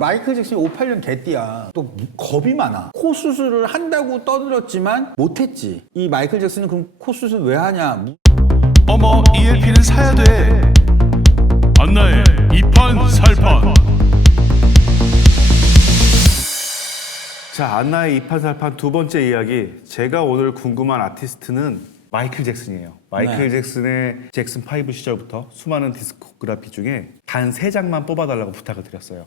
마이클 잭슨이 58년 개띠야. 또 겁이 많아. 코 수술을 한다고 떠들었지만 못했지. 이 마이클 잭슨은 그럼 코 수술 왜 하냐? 어머 ELP는 사야 돼. 안나의 이판살판. 자, 안나의 이판살판 두 번째 이야기. 제가 오늘 궁금한 아티스트는 마이클 잭슨이에요. 마이클 잭슨의 잭슨 5 시절부터 수많은 디스코그래피 중에 단 3장만 뽑아달라고 부탁을 드렸어요.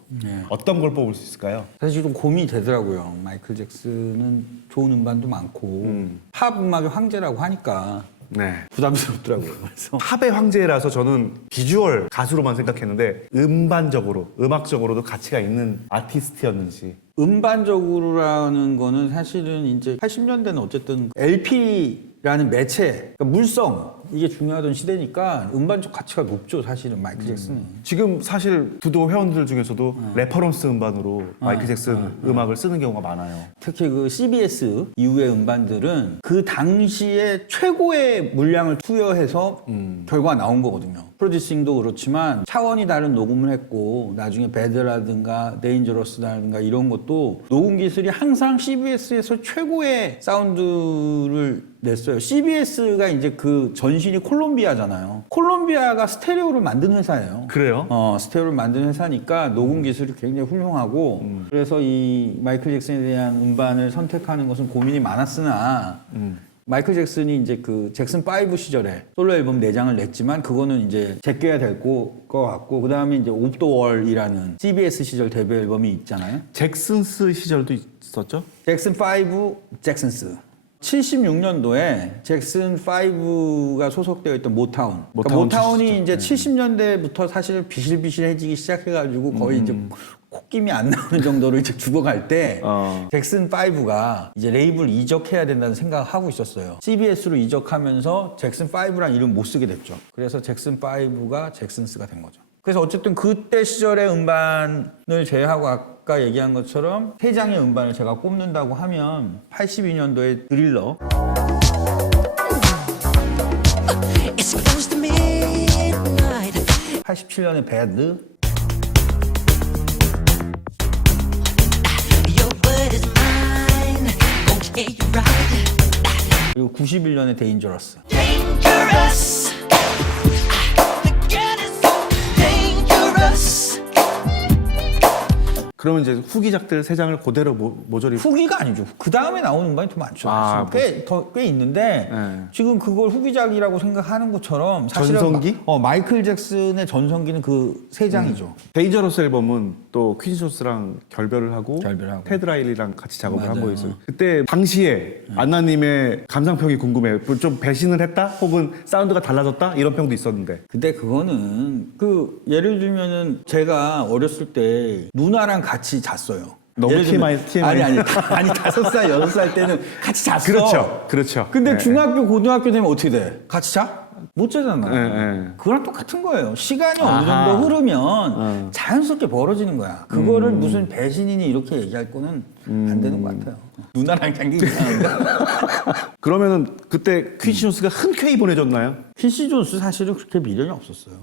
어떤 걸 뽑을 수 있을까요? 사실 좀 고민이 되더라고요. 마이클 잭슨은 좋은 음반도 많고 팝 음악의 황제라고 하니까 네. 부담스럽더라고요. 그래서 팝의 황제라서 저는 비주얼 가수로만 생각했는데 음반적으로, 음악적으로도 가치가 있는 아티스트였는지. 음반적으로라는 거는 사실은 이제 80년대는 어쨌든 LP라는 매체, 그러니까 물성 이게 중요하던 시대니까 음반적 가치가 높죠. 사실은 마이클 잭슨은. 지금 사실 두도 회원들 중에서도 레퍼런스 음반으로 마이클 잭슨 음악을 쓰는 경우가 많아요. 특히 그 CBS 이후의 음반들은 그 당시에 최고의 물량을 투여해서 결과가 나온 거거든요. 프로듀싱도 그렇지만 차원이 다른 녹음을 했고 나중에 배드라든가 데인저러스라든가 이런 것도 녹음 기술이 항상 CBS에서 최고의 사운드를 냈어요. CBS가 이제 그 전신이 콜롬비아잖아요. 콜롬비아가 스테레오를 만든 회사예요. 그래요? 스테레오를 만든 회사니까 녹음 기술이 굉장히 훌륭하고 그래서 이 마이클 잭슨에 대한 음반을 선택하는 것은 고민이 많았으나 마이클 잭슨이 이제 그 잭슨 5 시절에 솔로 앨범 4장을 냈지만 그거는 이제 제껴야 될 것 같고 그 다음에 이제 오브 더 월이라는 CBS 시절 데뷔 앨범이 있잖아요. 잭슨스 시절도 있었죠? 잭슨 5 잭슨스. 76년도에 잭슨 5가 소속되어 있던 모타운. 그러니까 모타운이 이제 70년대부터 사실 비실비실해지기 시작해가지고 거의 이제 콧김이 안 나오는 정도로 이제 죽어갈 때 잭슨 5가 이제 레이블 이적해야 된다는 생각을 하고 있었어요. CBS로 이적하면서 잭슨 5라는 이름 못 쓰게 됐죠. 그래서 잭슨 5가 잭슨스가 된 거죠. 그래서 어쨌든 그때 시절의 음반을 제외하고 아까 얘기한 것처럼 3장의 음반을 제가 꼽는다고 하면 82년도에 드릴러, It's close to midnight. 87년에 배드, Your word is mine. Okay, you're right. 그리고 91년에 데인저러스. Dangerous. The girl is so dangerous. 그러면 이제 후기작들 3장을 그대로 모조리 후기가 아니죠. 그 다음에 나오는 음반이 더 많죠. 아, 꽤 있는데 네. 지금 그걸 후기작이라고 생각하는 것처럼 사실은 전성기? 마이클 잭슨의 전성기는 그 3장이죠. 데인저러스 앨범은 또 퀸쇼스랑 결별을 하고 결별하고. 테드 라일리랑 같이 작업을 한 맞아요. 거였어요. 그때 당시에 안나님의 감상평이 궁금해요. 좀 배신을 했다? 혹은 사운드가 달라졌다? 이런 평도 있었는데. 근데 그거는 그 예를 들면은 제가 어렸을 때 누나랑 같이 잤어요. 너무 예를 들면- TMI. 아니 5살 6살 때는 같이 잤어. 그렇죠. 근데 네. 중학교 고등학교 되면 어떻게 돼? 같이 자? 못 자잖아. 네. 그거랑 똑같은 거예요. 시간이 어느 아하. 정도 흐르면 자연스럽게 벌어지는 거야. 그거를 무슨 배신이니 이렇게 얘기할 거는 안 되는 것 같아요. 누나랑 잔 게 이상한가? 그러면은 그때 퀸쇼스가 흔쾌히 보내줬나요? 퀸시 존스 사실은 그렇게 미련이 없었어요.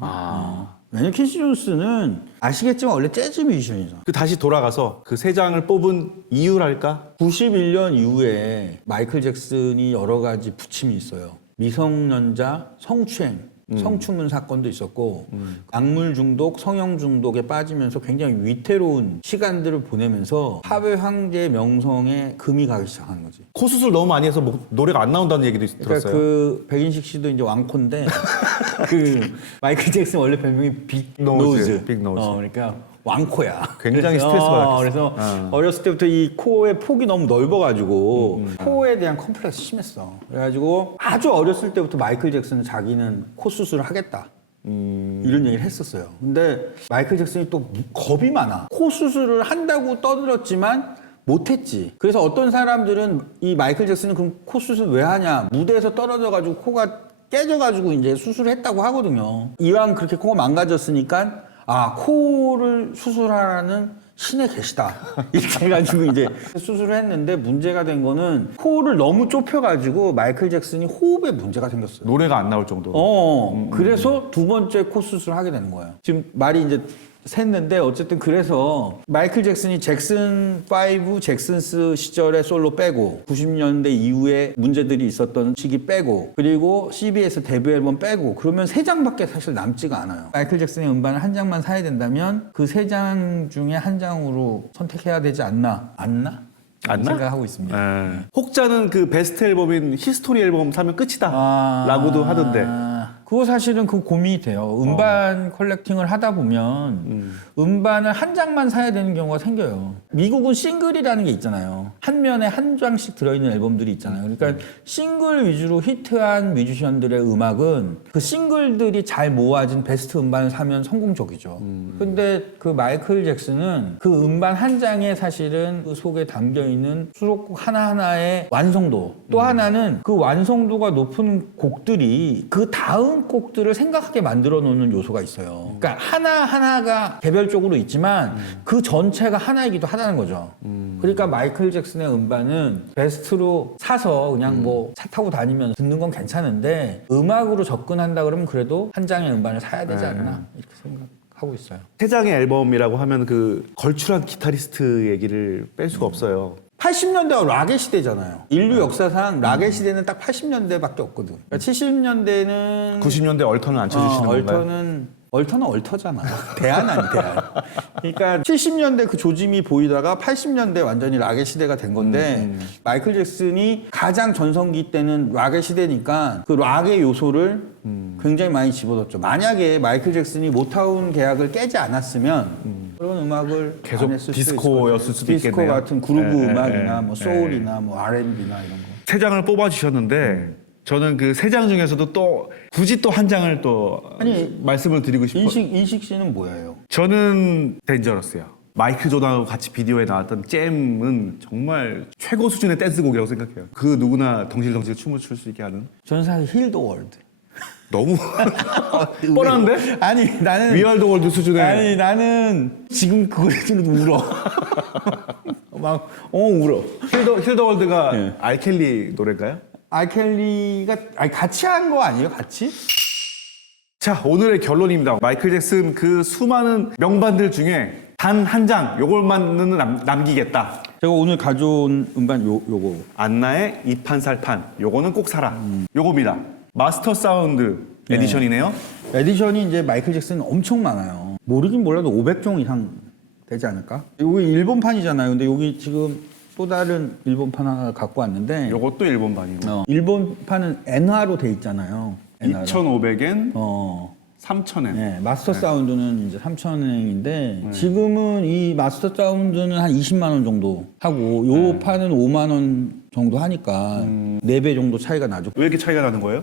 왜냐면 퀸시 존스는 아시겠지만 원래 재즈 뮤지션이잖아. 그 다시 돌아가서 그 3장을 뽑은 이유랄까? 91년 이후에 마이클 잭슨이 여러 가지 부침이 있어요. 미성년자 성추행, 성추문 사건도 있었고 약물 중독, 성형 중독에 빠지면서 굉장히 위태로운 시간들을 보내면서 팝의 황제의 명성에 금이 가기 시작하는 거지. 코 수술 너무 많이 해서 노래가 안 나온다는 얘기도 그러니까 들었어요. 그 백인식 씨도 이제 왕콘데 그 마이클 잭슨 원래 별명이 빅 노즈, 노즈. 빅 노즈. 그러니까 왕코야. 굉장히 그래서, 스트레스 받았겠어. 그래서 어렸을 때부터 이 코의 폭이 너무 넓어가지고 코에 대한 컴플렉스 심했어. 그래가지고 아주 어렸을 때부터 마이클 잭슨은 자기는 코 수술을 하겠다. 이런 얘기를 했었어요. 근데 마이클 잭슨이 또 겁이 많아. 코 수술을 한다고 떠들었지만 못했지. 그래서 어떤 사람들은 이 마이클 잭슨은 그럼 코 수술 왜 하냐? 무대에서 떨어져가지고 코가 깨져가지고 이제 수술을 했다고 하거든요. 이왕 그렇게 코가 망가졌으니까 코를 수술하라는 신의 계시다. 이렇게 해가지고 이제 수술을 했는데 문제가 된 거는 코를 너무 좁혀가지고 마이클 잭슨이 호흡에 문제가 생겼어요. 노래가 안 나올 정도로. 그래서 두 번째 코 수술을 하게 되는 거예요. 지금 말이 이제 샜는데 어쨌든 그래서 마이클 잭슨이 잭슨 5, 잭슨스 시절의 솔로 빼고 90년대 이후에 문제들이 있었던 시기 빼고 그리고 CBS 데뷔 앨범 빼고 그러면 3장밖에 사실 남지가 않아요. 마이클 잭슨의 음반을 한 장만 사야 된다면 그 3장 중에 한 장으로 선택해야 되지 않나? 않나? 생각하고 있습니다. 혹자는 그 베스트 앨범인 히스토리 앨범 사면 끝이다 라고도 하던데. 그거 사실은 그 고민이 돼요. 음반 컬렉팅을 하다 보면 음반을 한 장만 사야 되는 경우가 생겨요. 미국은 싱글이라는 게 있잖아요. 한 면에 한 장씩 들어있는 앨범들이 있잖아요. 그러니까 싱글 위주로 히트한 뮤지션들의 음악은 그 싱글들이 잘 모아진 베스트 음반을 사면 성공적이죠. 근데 그 마이클 잭슨은 그 음반 한 장에 사실은 그 속에 담겨있는 수록곡 하나하나의 완성도 또 하나는 그 완성도가 높은 곡들이 그 다음 곡들을 생각하게 만들어 놓는 요소가 있어요. 그러니까 하나하나가 개별적으로 있지만 그 전체가 하나이기도 하다는 거죠. 그러니까 마이클 잭슨의 음반은 베스트로 사서 그냥 뭐 차 타고 다니면서 듣는 건 괜찮은데 음악으로 접근한다 그러면 그래도 한 장의 음반을 사야 되지 않나 이렇게 생각하고 있어요. 3장의 앨범이라고 하면 그 걸출한 기타리스트 얘기를 뺄 수가 없어요. 80년대가 락의 시대잖아요. 인류 역사상 락의 시대는 딱 80년대밖에 없거든. 그러니까 70년대는 90년대 얼턴은 안 쳐주시는 건가요? 얼터는 얼터잖아. 대안 아니 대안. 그러니까 70년대 그 조짐이 보이다가 80년대 완전히 락의 시대가 된 건데 마이클 잭슨이 가장 전성기 때는 락의 시대니까 그 락의 요소를 굉장히 많이 집어넣었죠. 만약에 마이클 잭슨이 모타운 계약을 깨지 않았으면 그런 음악을 계속 안 했을 디스코였을 수도 디스코 있겠네요. 같은 그루브 예, 음악이나 예, 뭐 소울이나 뭐 R&B나 이런 거. 3장을 뽑아주셨는데 저는 그 3장 중에서도 또 굳이 또 한 장을 또 말씀을 드리고 싶어요. 인식 씨는 뭐예요? 저는 덴저러스요. 마이클 조던하고 같이 비디오에 나왔던 잼은 정말 최고 수준의 댄스곡이라고 생각해요. 그 누구나 덩실덩실 춤을 출 수 있게 하는. 저는 사실 힐 더 월드. 너무 뻔한데? 아니 나는 위얼드 월드 수준의. 아니 나는 지금 그걸 들어도 울어. 막 울어. 힐더 월드가 예. 알켈리 노래인가요? 알켈리가 같이 한 거 아니에요? 같이? 자, 오늘의 결론입니다. 마이클 잭슨 그 수많은 명반들 중에 단 한 장, 요걸만은 남기겠다. 제가 오늘 가져온 음반 요거. 안나의 이판살판. 요거는 꼭 사라. 요겁니다. 마스터 사운드 에디션이네요. 에디션이 이제 마이클 잭슨 엄청 많아요. 모르긴 몰라도 500종 이상 되지 않을까? 여기 일본판이잖아요. 근데 여기 지금 또 다른 일본판 하나 갖고 왔는데 요것도 일본반이고. 일본판은 엔화로 돼 있잖아요. 엔화로. 2,500엔, 3,000엔. 네, 마스터 사운드는 이제 3,000원인데 지금은 이 마스터 사운드는 한 20만 원 정도 하고 요 판은 5만 원 정도 하니까 4배 정도 차이가 나죠. 왜 이렇게 차이가 나는 거예요?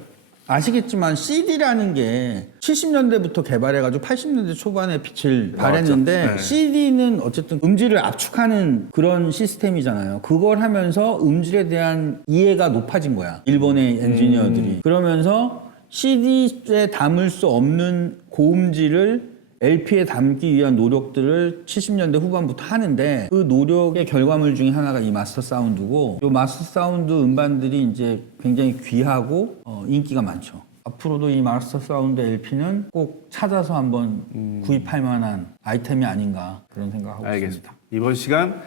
아시겠지만 CD라는 게 70년대부터 개발해가지고 80년대 초반에 빛을 발했는데 네. CD는 어쨌든 음질을 압축하는 그런 시스템이잖아요. 그걸 하면서 음질에 대한 이해가 높아진 거야. 일본의 엔지니어들이. 그러면서 CD에 담을 수 없는 고음질을 LP에 담기 위한 노력들을 70년대 후반부터 하는데 그 노력의 결과물 중에 하나가 이 마스터 사운드고 이 마스터 사운드 음반들이 이제 굉장히 귀하고 인기가 많죠. 앞으로도 이 마스터 사운드 LP는 꼭 찾아서 한번 구입할 만한 아이템이 아닌가 그런 생각하고 있습니다. 알겠습니다. 이번 시간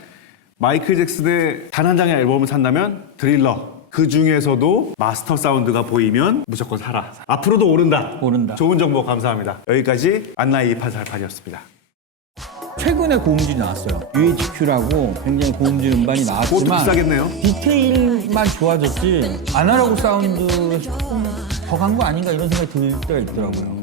마이클 잭슨의 단 한 장의 앨범을 산다면 드릴러. 그 중에서도 마스터 사운드가 보이면 무조건 사라. 앞으로도 오른다. 오른다. 좋은 정보 감사합니다. 여기까지 안나의 이판살판이었습니다. 최근에 고음질이 나왔어요. UHQ라고 굉장히 고음질 음반이 그것도 나왔지만 비싸겠네요. 디테일만 좋아졌지 아날로그 사운드 조금 더 간 거 아닌가 이런 생각이 들 때가 있더라고요.